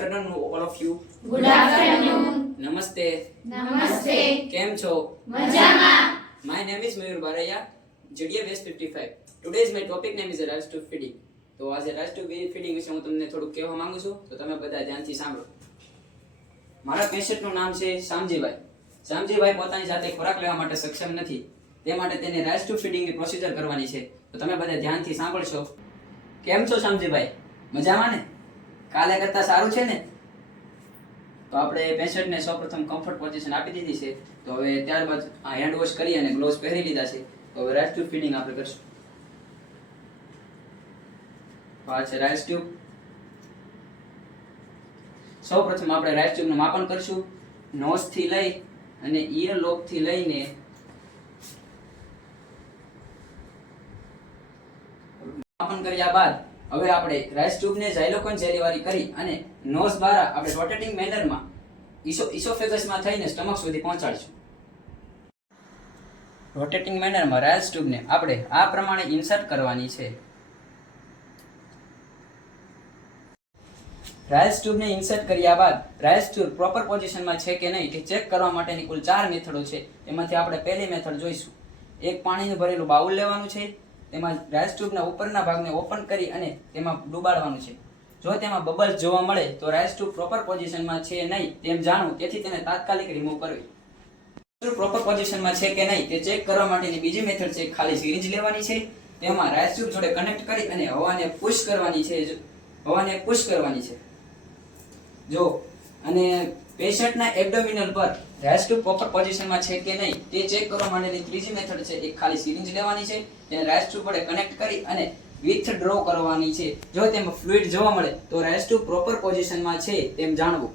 afternoon all of you. Good afternoon. Namaste. Namaste. કેમ છો? મજામાં. My name is Mayur Baraya, JDA Base 55. Today's my topic name is Rise to Feeding. તો આજે rice two feeding વિશે હું તમને થોડુંક કહેવા માંગુ છું, તો તમે બધા ધ્યાનથી સાંભળો. મારા પેશન્ટનું નામ છે શામજીભાઈ. શામજીભાઈ પોતાની જાતે ખોરાક લેવા માટે સક્ષમ નથી, તે માટે તેને રાઇસ ટુ ફીડિંગની પ્રોસિજર કરવાની છે. તો તમે બધા ધ્યાનથી સાંભળશો. કેમ છો શામજીભાઈ? મજામાં ને? કાલે કરતાં સારું છે ને? તો આપણે પેશન્ટને સૌપ્રથમ કમ્ફર્ટ પોઝિશન આપી દીધી છે. તો હવે ત્યારબાદ આ હેન્ડ વોશ કરી અને ગ્લોવ્સ પહેરી લીધા છે. તો હવે રાઇસ ટુ ફીડિંગ આપણે કરશું. આ છે રાઇસ ટ્યુબ. સૌપ્રથમ આપણે રાઇસ ટ્યુબનું માપન કરશું. નોઝ થી લઈ અને ઇયર લોબ થી લઈને માપન કર્યા બાદ હવે આપણે રાઇસ ટ્યુબને ઝાયલોકોન જેલી વાળી કરી અને નોઝ દ્વારા આપણે રોટેટિંગ મેનરમાં ઇસોફેગસમાં થઈને સ્ટમક સુધી પહોંચાડીશું. રોટેટિંગ મેનરમાં રાઇસ ટ્યુબને આપણે આ પ્રમાણે ઇન્સર્ટ કરવાની છે. રાઇસ ટ્યુબને ઇન્સર્ટ કર્યા બાદ રાઇસ ટ્યુબ પ્રોપર પોઝિશનમાં છે કે નહીં તે ચેક કરવા માટેની કુલ 4 મેથડો છે. એમાંથી આપણે પહેલી મેથડ જોઈશું. એક પાણીનું ભરેલું બાઉલ લેવાનું છે, તેમાં રાઇસ ટ્યુબના ઉપરના ભાગને ઓપન કરી અને તેમાં ડૂબાડવાનું છે. જો તેમાં બબલ્સ જોવા મળે તો રાઇસ ટ્યુબ પ્રોપર પોઝિશનમાં છે નહીં તેમ જાણવું, તેથી તેને તાત્કાલિક રિમૂવ કરવી. પ્રોપર પોઝિશનમાં છે કે નહીં તે ચેક કરવા માટેની બીજી મેથડ છે, ખાલી સિરિંજ લેવાની છે, તેમાં રાઇસ ટ્યુબ જોડે કનેક્ટ કરી અને હવાને પુશ કરવાની છે. જો અને પેશન્ટના એબ્ડોમિનલ પર રાઇસ ટ્યુબ પ્રોપર પોઝિશનમાં છે કે નહીં તે ચેક કરવા માટેની ત્રીજી મેથડ છે, એક ખાલી સિરિંજ લેવાની છે, તેને રાઇસ ટ્યુબ વડે કનેક્ટ કરી અને વિથડ્રો કરવાની છે. જો તેમાં ફ્લુઇડ જોવા મળે તો રાઇસ ટ્યુબ પ્રોપર પોઝિશનમાં છે તેમ જાણવું.